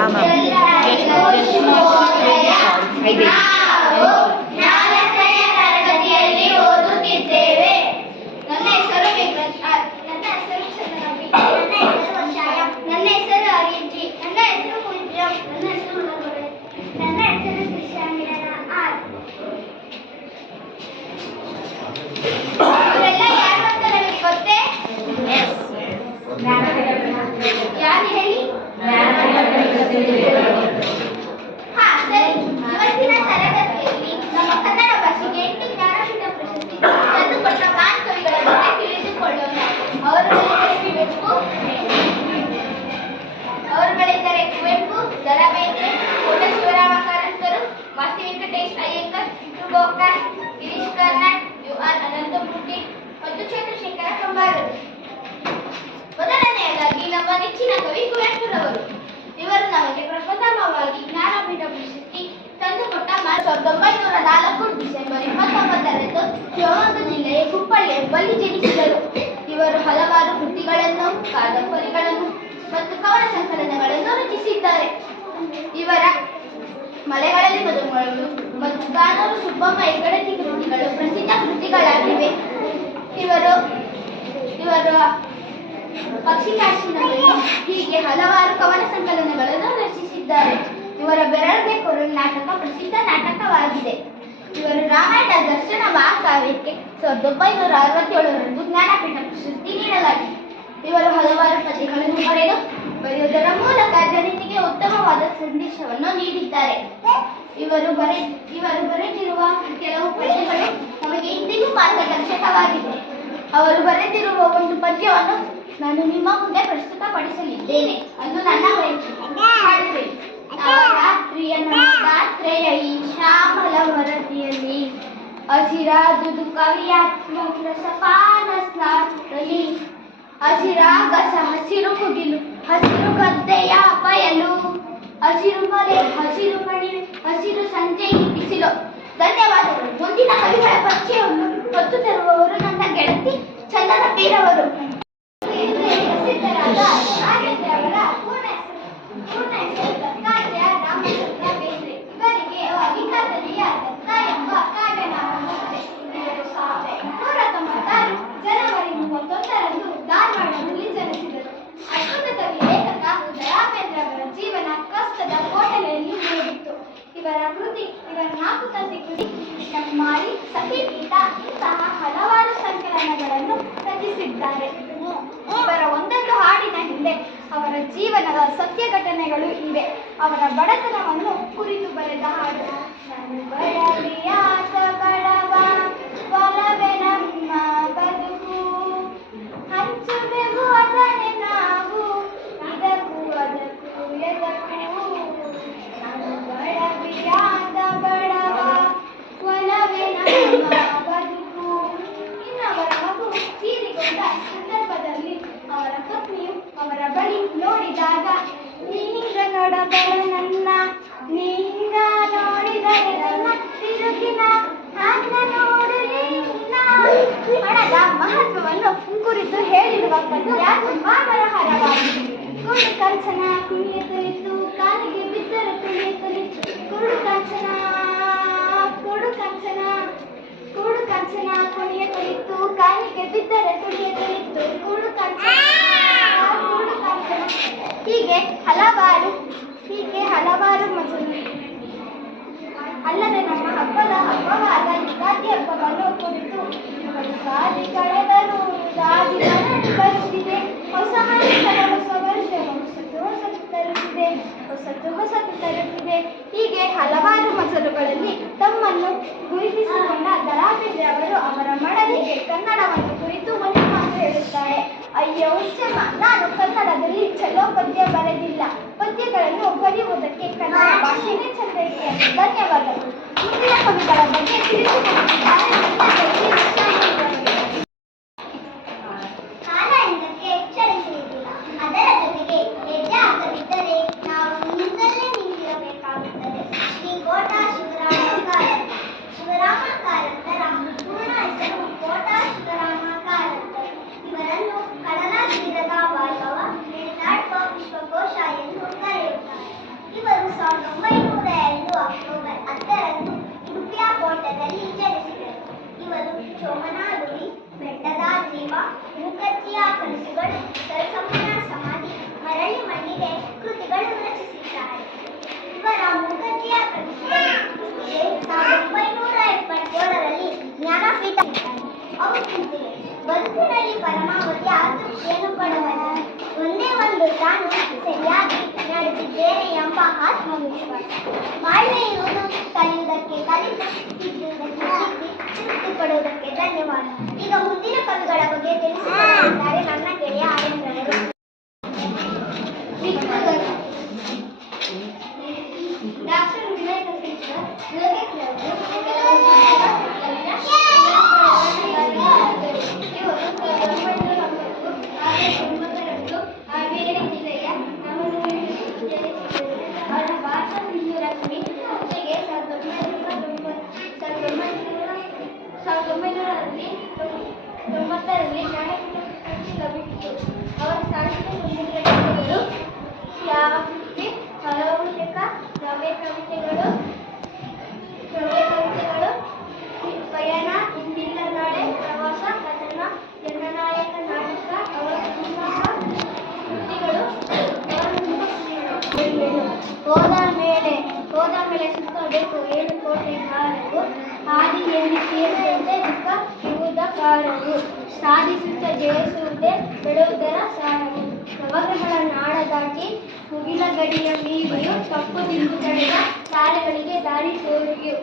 ಆಮಾಂ ತರಗತಿಯಲ್ಲಿ ಓದುತ್ತಿದ್ದೇವೆ. ನನ್ನ ಹೆಸರು ನನ್ನ ಹೆಸರು ಚಂದ್ರನಬಿ, ನನ್ನ ಹೆಸರು ವರ್ಷಾಯ, ನನ್ನ ಹೆಸರು ಅರಿಜಿ, ನನ್ನ ಹೆಸರು ಪೂಜ್ಯಂ, ನನ್ನ ಹೆಸರು ಉಳ್ಳಗೊಡೆ, ನನ್ನ ಹೆಸರು ಕೃಷ್ಣಾಂಗಿರನ ಆರ್. ಇವರೆಲ್ಲ ಯಾರು ಅಂತ ನಮಗೆ ಗೊತ್ತೇ? ಯಾರು ಹೇಳಿ? ಹಾ ಸರಿ. ಇವತ್ತಿನ ತರಗತಿಯಲ್ಲಿ ನಮ್ಮ ಕನ್ನಡ ಭಾಷೆಗೆ 8 ಜ್ಞಾನಪೀಠ ಪ್ರಶಸ್ತಿ ತಂದುಕೊಟ್ಟ ಮಹಾನ್ ಕವಿಗಳ ಬಗ್ಗೆ ತಿಳಿದುಕೊಳ್ಳೋಣ. ಅವರುಗಳೆಂದರೆ ಕುವೆಂಪು, ದ ರಾ ಬೇಂದ್ರೆ, ಕೋಟ ಶಿವರಾಮ ಕಾರಂತರು, ಮಾಸ್ತಿ ವೆಂಕಟೇಶ್ ಅಯ್ಯಂಗಾರ್, ಗೋಕಾಕ್, ಗಿರೀಶ್ ಕಾರ್ನಾಡ್, ಯು ಆರ್ ಅನಂತಮೂರ್ತಿ ಮತ್ತು ಚಂದ್ರಶೇಖರ ಕಂಬಾರರು. ಮೊದಲನೆಯದಾಗಿ ನಮ್ಮ ನೆಚ್ಚಿನ ಕವಿ ಕುವೆಂಪುರವರು. ಇವರು ನಮಗೆ ಪ್ರಪ್ರಥಮವಾಗಿ ಜ್ಞಾನಪೀಠ ಪ್ರಶಸ್ತಿ ತಂದುಕೊಟ್ಟ 1904 ಡಿಸೆಂಬರ್ 29ರಂದು ಶಿವಮೊಗ್ಗ ಜಿಲ್ಲೆಯ ಕುಪ್ಪಳ್ಳಿ ಎಂಬಲ್ಲಿ ಜನಿಸಿದರು. ಇವರು ಹಲವಾರು ಕೃತಿಗಳನ್ನು, ಕಾದಂಬರಿಗಳನ್ನು ಮತ್ತು ಕವನ ಸಂಕಲನಗಳನ್ನು ರಚಿಸಿದ್ದಾರೆ. ಇವರ ಮಲೆಗಳಲ್ಲಿ ಮದುಮಗಳು ಮತ್ತು ಗಾನೂರು ಸುಬ್ಬಮ್ಮ ಹೆಗ್ಗಡತಿ ಕೃತಿಗಳು ಪ್ರಸಿದ್ಧ ಕೃತಿಗಳಾಗಿವೆ. ಇವರು ಪಕ್ಷಿಕಾಶಿನಗಳು ಹೀಗೆ ಹಲವಾರು ಕವನ ಸಂಕಲನಗಳನ್ನು ರಚಿಸಿದ್ದಾರೆ. ಇವರ ಬೆರಳಿಗೆ ಕೊರಳು ನಾಟಕ ಪ್ರಸಿದ್ಧ ನಾಟಕವಾಗಿದೆ. ಇವರು ರಾಮಾಯಣ ದರ್ಶನ ಮಹಾಕಾವ್ಯಕ್ಕೆ 1967ರಂದು ಜ್ಞಾನಪೀಠ ಪ್ರಶಸ್ತಿ ನೀಡಲಾಗಿದೆ. ಇವರು ಹಲವಾರು ಪದ್ಯಗಳನ್ನು ಬರೆಯುವುದರ ಮೂಲಕ ಜನತೆಗೆ ಉತ್ತಮವಾದ ಸಂದೇಶವನ್ನು ನೀಡಿದ್ದಾರೆ. ಇವರು ಬರೆದಿರುವ ಕೆಲವು ಪದ್ಯಗಳು ನಮಗೆ ಇಂದಿಗೂ ಮಾರ್ಗದರ್ಶಕವಾಗಿದೆ. ಅವರು ಬರೆದಿರುವ ಒಂದು ಪದ್ಯವನ್ನು ನಾನು ನಿಮ್ಮ ಮುಂದೆ ಪ್ರಸ್ತುತಪಡಿಸಲಿದ್ದೇನೆ. ಅದು ನನ್ನ ಹಾಡುಗಳು. ರಾತ್ರಿಯ ಈ ಶ್ಯಾಮಲ ವರದಿಯಲ್ಲಿ ಹಸಿರಾದುದು ಕವಿಯಾತ್ಮ ಸಪಾನ ಸ್ನಾನದಲ್ಲಿ ಹಸಿರಾಗಸ ಹಸಿರು ಮುಗಿಲು ಹಸಿರು ಗದ್ದೆಯ ಬಯಲು ಹಸಿರು ಮಲೆ ಹಸಿರು ಕಣಿವೆ ಹಸಿರು ಸಂಜೆ ಬಿಸಿಲು. ಧನ್ಯವಾದಗಳು. ಮುಂದಿನ ಕವಿಗಳ ಪರಿಚಯವನ್ನು ಹೊತ್ತು ತರುವವರು ನನ್ನ ಗೆಳತಿ ಚಂದನ ಬೀರವರು. ಪ್ರಸಿದ್ಧರಾದ ನಾಗೇಂದ್ರ ಅವರ ಪೂರ್ಣ ಹೆಸರು ದತ್ತಾತ್ರೇಯ ರಾಮಚಂದ್ರ ಬೇಂದ್ರೆ. ಇವರಿಗೆ ಅವಿಕಾತನೆಯ ದತ್ತ ಎಂಬ ಕಾವ್ಯನಾಮವಿದೆ. ಇವರು 1896 ಜನವರಿ 31ರಂದು ಧಾರವಾಡದಲ್ಲಿ ಜನಿಸಿದರು. ಅದ್ಭುತ ಕವಿ ಲೇಖಕ ದ ರಾ ಬೇಂದ್ರೆ ಅವರ ಜೀವನ ಕಷ್ಟದ ಕೋಟಲೆಯಲ್ಲಿ ಮೂಡಿತ್ತು. ಇವರ 4 ತಂತಿ ಕೃತಿ, ಕಮ್ಮಾರಿ, ಸಖಿಗೀತ ಇಂತಹ ಹಲವಾರು ಸಂಕಲನಗಳನ್ನು ರಚಿಸಿದ್ದಾರೆ. ಇವರ ಒಂದೊಂದು ಹಾಡಿನ ಹಿಂದೆ ಅವರ ಜೀವನದ ಸತ್ಯ ಘಟನೆಗಳು ಇವೆ. ಅವರ ಬಡತನವನ್ನು ಕುರಿತು ಬರೆದ ಹಾಡು. ಬಡವಿಯಾದ ಬಡವ ಒಲವೇ ನಮ್ಮ ಬದುಕು, ಹಂಚುವೆವು ಅದನ್ನೇ ನಾವು ಇದಕ್ಕೂ ಅದಕ್ಕೂ ಎದಕ್ಕೂ. ಬಡವಿಯಾದ ಬಡವ ಒಲವೇ ನಮ್ಮ ಬದುಕು. ಇನ್ನವರ ಮಗು ತೀರಿಕೊಂಡ ಸಂದರ್ಭದಲ್ಲಿ ಅವರ ಪತ್ನಿಯು ಅವರ ಬಳಿ ನೋಡಿದಾಗ, ನೀಗ ನೋಡಬರ ನನ್ನ, ನೀಗ ನೋಡಿದರೆ ನನ್ನ ತಿರುಗಿನ ನನ್ನ ನೋಡಲಿ ಹಣದ ಮಹತ್ವವನ್ನು ಕುರಿತು ಹೇಳಿರುವ ಪದ್ಯ ಮಾಮರಹರವಾಗಿದೆ. ಕುರುಡು ಕಂಚನ ಕುಣಿಯ ಕುರಿತು ಕಾಲಿಗೆ ಬಿದ್ದರೆ ಕುಣಿಯ ಕುರಿತು, ಕುರುಡು ಕಂಚನ ಕುಣಿಯ ಕುರಿತು ಕಾಲಿಗೆ ಬಿದ್ದರೆ ಕುಣಿಯ ಕುರಿತು, ಕುರುಡು ಕಂಚನ. ಹೀಗೆ ಹಲವಾರು ಮಜಲು. ಅಲ್ಲದೆ ನಮ್ಮ ಹಬ್ಬವಾದ ಯುಗಾದಿ ಹಬ್ಬವನ್ನು ಕುರಿತು ಯುಗಾದಿ ಕಳೆದರೂ ಯುಗಾದಿ ಬರುತ್ತಿದೆ, ಹೊಸ ವರ್ಷ ಹೊಸತು ತರುತ್ತಿದೆ. ಹೀಗೆ ಹಲವಾರು ಮಜಲುಗಳಲ್ಲಿ ತಮ್ಮನ್ನು ಗುರುತಿಸಿಕೊಂಡ ದ ರಾ ಬೇಂದ್ರೆ ಅವರು ಅವರ ಮಡದಿಗೆ ಕನ್ನಡವನ್ನು ಕುರಿತು ಒಂದು ಮಾತು ಹೇಳುತ್ತಾರೆ. ಅಯ್ಯೋ ಹುಚ್ಚಮ್ಮ, ನಾನು ಕನ್ನಡದಲ್ಲಿ ಚಲೋ ಪದ್ಯ ಬರೆದಿಲ್ಲ. ಪದ್ಯಗಳನ್ನು ಬರೆಯುವುದಕ್ಕೆ ಕನ್ನಡ ಭಾಷೆನೇ ಚಂದ ಇದೆ. ಧನ್ಯವಾದಗಳು. ಮುಂದಿನ ಕವಿಗಳ ಬಗ್ಗೆ ತಿಳಿಸಿಕೊಡುತ್ತಿದ್ದಾರೆ ಇವರನ್ನು ಕಡಲ ತೀರದ ವೈಭವ ಹೋಗುತ್ತಿದ್ದೇನೆ. ಬದುಕಿನಲ್ಲಿ ಪರಮಾವಧಿ ಆತೃಪ್ತಿಯನ್ನು ಪಡಬಲ್ಲ. ಒಂದೇ ಒಂದು ತಾನು ಸರಿಯಾಗಿ ನಡೆದಿದ್ದೇನೆ ಎಂಬ ಆತ್ಮವಿಶ್ವಾಸ. ಬಾಳ್ವೆ ಇರುವುದು ಕಲಿಯುವುದಕ್ಕೆ, ಕಲಿತು ತಿದ್ದುವುದಕ್ಕೆ, ತೃಪ್ತಿ ಪಡುವುದಕ್ಕೆ. ಧನ್ಯವಾದ. ಈಗ ಮುಂದಿನ ಕವಿಗಳ ಬಗ್ಗೆ ತಿಳಿಸಿಕೊಡಲಿದ್ದಾರೆ ನನ್ನ ಗೆಳೆಯ ಆರ್ಯಂದ್ರವರು. ಡಾಕ್ಟರ್ ವಿನಾಯಕ ಹಾವೇರಿ ಜಿಲ್ಲೆಯ ನವಲಗುಂದಿ ಅವರ ಭಾಷಾ ಸಿಂಧು ಲಕ್ಷ್ಮಿ ಜೊತೆಗೆ 1990ರಲ್ಲಿ ಜ್ಞಾನಪೀಠ ಲಭಿಸಿತು. ಅವರ ಸಾಹಿತ್ಯ ಸಂಸ್ಕೃತಿಗಳು ಯಾವೃತ್ತಿ, ಹಲವುಶಕ, ಕವಿತೆಗಳು, ಪಯಣ, ಇಂದಿಲ್ಲ ನಾಳೆ, ಪ್ರವಾಸ, ಕಥನ, ಜನನಾಯಕ ನಾಟಕ, ಅವರ ಕೃತಿಗಳು. ಹೋದ ಮೇಲೆ ಸುತ್ತಬೇಕು 7 ಕೋಟೆ ಕಾರವು, ಹಾದಿಯಲ್ಲಿ ಸೇರಿದಂತೆ ದುಃಖ ಇರುವುದ ಕಾರವು, ಸಾಧಿಸುತ್ತ ಜಯಿಸುವುದೇ ಬೆಳೆಯುವುದರ ಸಾರವು. ನವಗ್ರಹಗಳ ನಾಡ ದಾಟಿ ಮುಗಿಲ ಗಡಿಯ ಮೀರಿಯು, ಕಪ್ಪು ಬಿಂದು ತಡೆದ ತಾರೆಗಳಿಗೆ ದಾರಿ ತೋರಿಯು,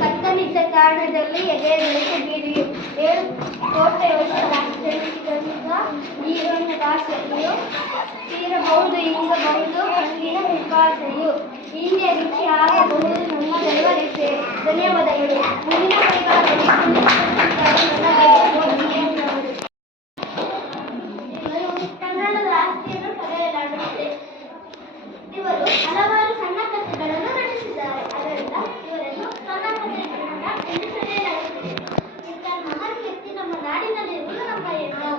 ಕತ್ತಲಿದ್ದ ಕಾರಣದಲ್ಲಿ ಎದೆಗಳಿಗೆ ಬೀರಿಯು, 7 ಕೋಟೆಯೊಳಗ ಜನಿಸಿದಂತ ನೀರನ್ನು ದಾಸೆಯು, ತೀರಬಹುದು ಇಂಗಬಹುದು ಕಣ್ಣಿನ ಪಿಪಾಸೆಯು, ಹಿಂದೆ ರುಚಿ ಆಗಬಹುದು ನಮ್ಮ ದೈವರಿಸೆ. ಧನ್ಯವಾದಗಳು. ಮುಂದಿನ ಕನ್ನಡದ ಆಸ್ತಿಯನ್ನು ಕರೆಯಲಾಗುತ್ತದೆ. ಇವರು ಹಲವಾರು ಸಣ್ಣ ಕಥೆಗಳನ್ನು ರಚಿಸಿದ್ದಾರೆ. ಅದರಿಂದ ಇವರನ್ನು ಸಣ್ಣ ಕಥೆ ಕನ್ನಡ ಎಂದು ಕರೆಯಲಾಗುತ್ತದೆ. ಇಂತಹ ಮಹಾನ್ ವ್ಯಕ್ತಿ ನಮ್ಮ ನಾಡಿನಲ್ಲಿರುವುದು ನಮ್ಮ ಹೆಮ್ಮೆ.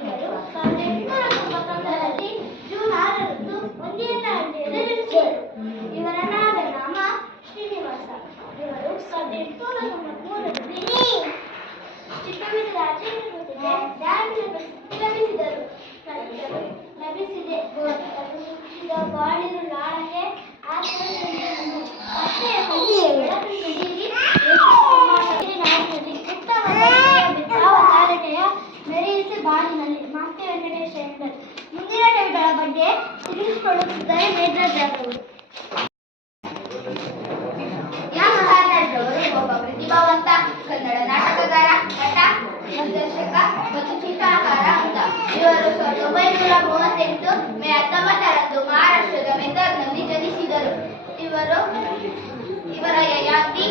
ಇವರು 1891ರಲ್ಲಿ ಜೂನ್ 6ರಂದು ಒಂದಿಯನ್ನ ಹಳ್ಳಿಯಲ್ಲಿ ಜನಿಸಿದರು. ಇವರ ನಾಮ ಶ್ರೀನಿವಾಸ. ಇವರು 1893ರಲ್ಲಿ ಚಿಕ್ಕವೀರ ರಾಜೇಂದ್ರ ಜೊತೆಗೆ ಡ್ಯಾನ್ಸ್ ಲಭಿಸಿದರು. ಬಾಳಿರು ಲಾಳನೆ ಮೆರೆಯಿಸಿ ಬಾಳಿನಲ್ಲಿ ಮಾಸ್ತಿ ವೆಂಕಟೇಶ ಎಂದರು. ಮುಂದಿನ ಕವಿಗಳ ಬಗ್ಗೆ ತಿಳಿಸಿಕೊಳ್ಳುತ್ತಿದ್ದಾರೆ ಮೇಘರಾಜರವರು. ಒಬ್ಬ ಪ್ರತಿಭಾವಂತ ಕನ್ನಡ ನಾಟಕಗಾರ, ನಟ, ನಿರ್ದೇಶಕ ಮತ್ತು ಚಿತ್ರಕಾರ ಅಂತ. ಇವರು 1938 ಮೇ 19ರಂದು ಮಹಾರಾಷ್ಟ್ರದ ಮೆದರ್ನಲ್ಲಿ ಜನಿಸಿದರು. ಇವರ ಯಯಾತಿ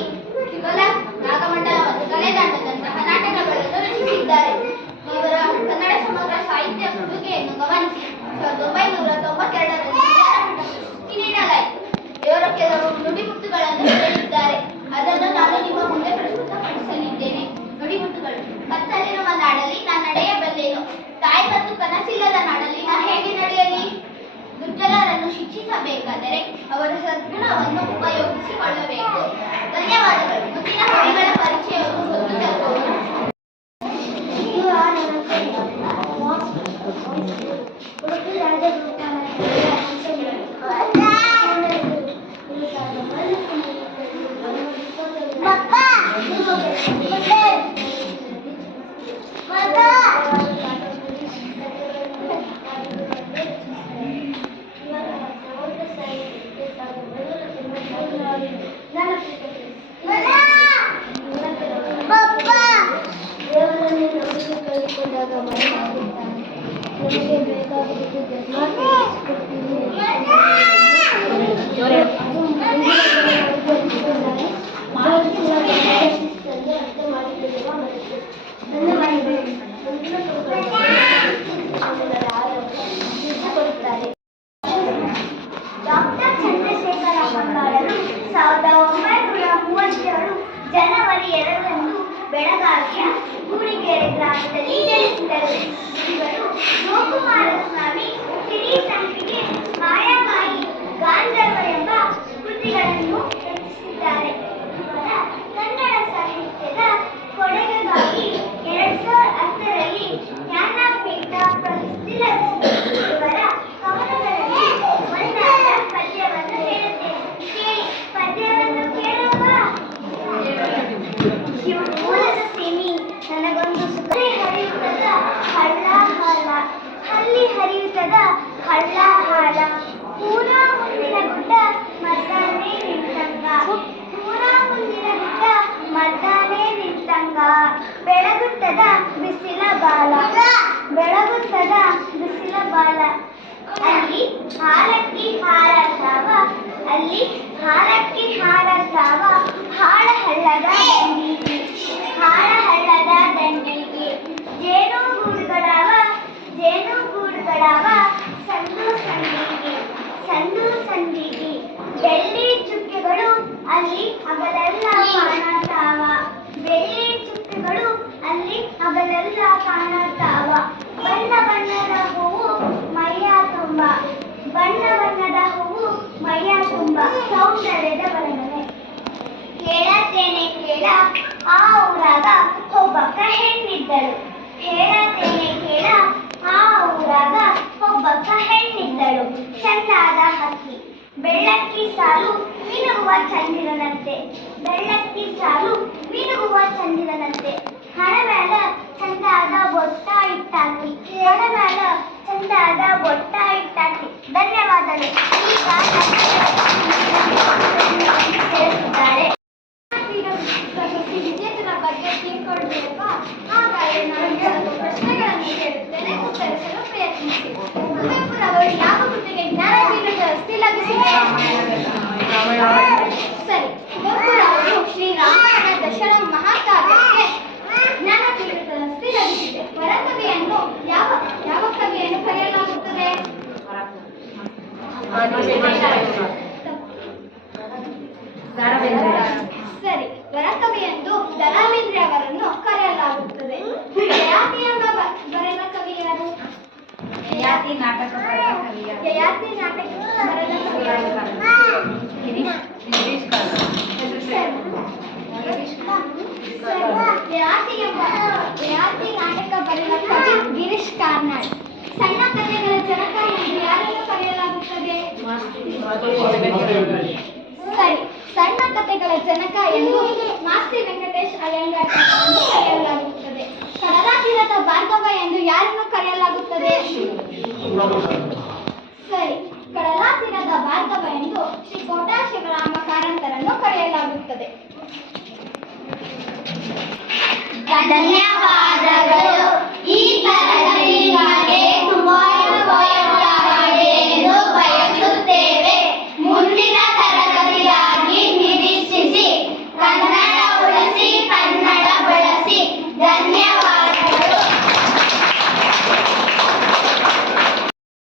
ಹಳ್ಳ ಹಾಲ ಪೂರ ಮುಂದಿನ ಗುಡ್ಡ ಮದ್ದಾನೆ ನಿಂತಂಗ ಪೂರ ಮುಂದಿನ ಗುಡ್ಡ ಮದ್ದಾನೆ ನಿಂತಂಗ ಬೆಳಗುತ್ತದ ಬಿಸಿಲ ಬಾಲ ಬೆಳಗುತ್ತದ ಬಿಸಿಲ ಬಾಲ ಅಲ್ಲಿ ಹಾಲಕ್ಕಿ ಹಾರತಾವ ಅಲ್ಲಿ ಹಾಲಕ್ಕಿ ಹಾರತಾವ ಹಾಳ ಹಳ್ಳದ ದಂಡಿಗೆ ಹಾಳ ಹಳ್ಳದ ದಂಡಿಗೆ ಜೇನುಗೂಡುಗಳವ ಜೇನುಗೂಡುಗಳವ ಸಂದು ಸಂದಿಗೆ ಸಂದು ಸಂದಿಗೆ ಬೆಳ್ಳಿ ಚುಕ್ಕೆಗಳು ಅಲ್ಲಿ ಹಗಲೆಲ್ಲ ಕಾಣತಾವ ಬೆಳ್ಳಿ ಚುಕ್ಕೆಗಳು ಅಲ್ಲಿ ಹಗಲೆಲ್ಲ ಕಾಣತಾವ ಬಣ್ಣ ಬಣ್ಣದ ಹೂವು ಮೈಯ ತುಂಬ ಬಣ್ಣ ಬಣ್ಣದ ಹೂವು ಮೈಯ ತುಂಬ ಸೌಂದರ್ಯದ ವರ್ಣನೆ ಹೇಳತೇನೆ ಕೇಳ ಆ ಊರಾಗ ಒಬ್ಬಕ್ಕ ಹೆಣ್ಣಿದ್ದಳು ಹೇಳತೇನೆ ಕೇಳ ಆ ಊರಾಗ ಒಬ್ಬಕ್ಕ ಹೆಣ್ಣಿದ್ದಳು ಚಂದಾದ ಹಕ್ಕಿ ಬೆಳ್ಳಕ್ಕಿ ಸಾಲು ಮಿನುಗುವ ಚಂದಿರನಂತೆ ಬೆಳ್ಳಕ್ಕಿ ಸಾಲು ಮಿನುಗುವ ಚಂದಿರನಂತೆ ಹಣ ಮ್ಯಾಲ ಚಂದಾದ ಬೊಟ್ಟ ಇಟ್ಟಾಕಿ ಹಣ ಮ್ಯಾಲ ಚಂದಾದ ಬೊಟ್ಟ ಇಟ್ಟಾಕಿ ಧನ್ಯವಾದಗಳು ಈಗ ಸೇರಿಸಿದ್ದಾರೆ ವಿಜೇತರ ಬಗ್ಗೆ ತಿಳ್ಕೊಳ್ಬೇಕಾ ಹಾಗಾಗಿ ನಾನು ಕೆಲವು ಪ್ರಶ್ನೆಗಳನ್ನು ಕೇಳುತ್ತೇನೆ ಉತ್ತರಿಸಲು ಪ್ರಯತ್ನಿಸಿ ಕುವೆಂಪುರವರು ಯಾವ ಕೃತಿಗೆ ಜ್ಞಾನಪೀಠ ಪ್ರಶಸ್ತಿ ಲಭಿಸಿದೆ ಸರಿ ಕುವೆಂಪುರವರು ಶ್ರೀರಾಮಾಯಣ ದಶರಥ ಮಹಾಕಾವ್ಯಕ್ಕೆ ಜ್ಞಾನಪೀಠ ಪ್ರಶಸ್ತಿ ಲಭಿಸಿದೆ ವರಕವಿಯನ್ನು ಯಾವ ಯಾವ ಕವಿಯನ್ನು ಕರೆಯಲಾಗುತ್ತದೆ ಸರಿ ವರಕವಿ ಎಂದು ದರಾಬೇಂದ್ರೆ ಅವರನ್ನು ಕರೆಯಲಾಗುತ್ತದೆ ಯಯಾತಿ ಎಂಬ ಬರೆದ ಕವಿ ಯಾರು ಯಯಾತಿ ನಾಟಕ ಬರೆದ ಕವಿ ಯಯಾತಿ ನಾಟಕ ಬರೆದ ಕವಿ ಯಾರು ಯಯಾತಿ ನಾಟಕ ಬರೆದ ಕವಿ ಗಿರೀಶ್ ಕಾರ್ನಾಡ್ ಸಣ್ಣ ಕಥೆಗಳ ಜನಕ ಎಂದು ಯಾರನ್ನು ಕರೆಯಲಾಗುತ್ತದೆ ಸರಿ ಸಣ್ಣ ಕಥೆಗಳ ಜನಕ ಎಂದು ಮಾಸ್ತಿ ವೆಂಕಟೇಶ್ ಅಯ್ಯಂಗಾರ್ ಅವರನ್ನು ಕರೆಯಲಾಗುತ್ತದೆ ಕಡಲ ತೀರದ ಭಾರ್ಗವ ಎಂದು ಯಾರನ್ನು ಕರೆಯಲಾಗುತ್ತದೆ ಸರಿ ಕಡಲ ತೀರದ ಭಾರ್ಗವ ಎಂದು ಶ್ರೀ ಕೋಟಾ ಶಿವರಾಮ ಕಾರಂತರನ್ನು ಕರೆಯಲಾಗುತ್ತದೆ ಧನ್ಯವಾದ.